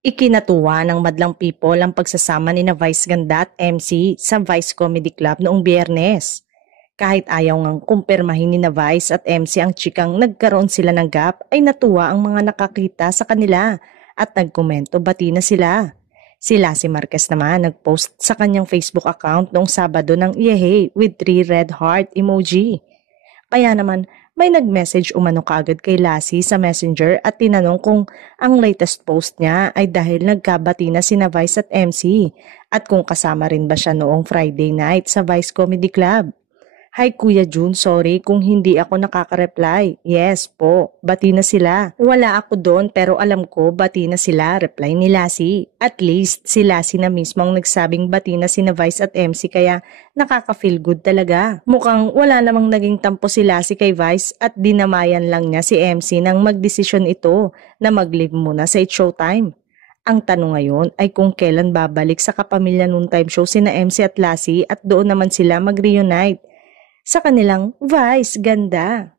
Ikinatuwa ng madlang people ang pagsasama ni na Vice Ganda at MC sa Vice Comedy Club noong Biyernes. Kahit ayaw ngang kumpirmahin ni na Vice at MC ang chikang nagkaroon sila ng gap, ay natuwa ang mga nakakita sa kanila at nagkomento bati na sila. Si Marquez naman nagpost sa kanyang Facebook account noong Sabado ng yehey with 3 red heart emoji. Kaya naman may nag-message umano kaagad kay Lassie sa Messenger at tinanong kung ang latest post niya ay dahil nagkabati na sina Vice at MC at kung kasama rin ba siya noong Friday night sa Vice Comedy Club. Hi Kuya Jun, sorry kung hindi ako nakaka-reply. Yes po, bati na sila. Wala ako doon pero alam ko bati na sila, reply ni Lassie. At least si Lassie na mismo ang nagsabing bati na sina Vice at MC kaya nakaka-feel good talaga. Mukhang wala namang naging tampo si Lassie kay Vice at dinamayan lang niya si MC nang magdesisyon ito na mag-live muna sa It's Showtime. Ang tanong ngayon ay kung kailan babalik sa Kapamilya Noontime Show sina MC at Lassie at doon naman sila mag-reunite sa kanilang Vice Ganda.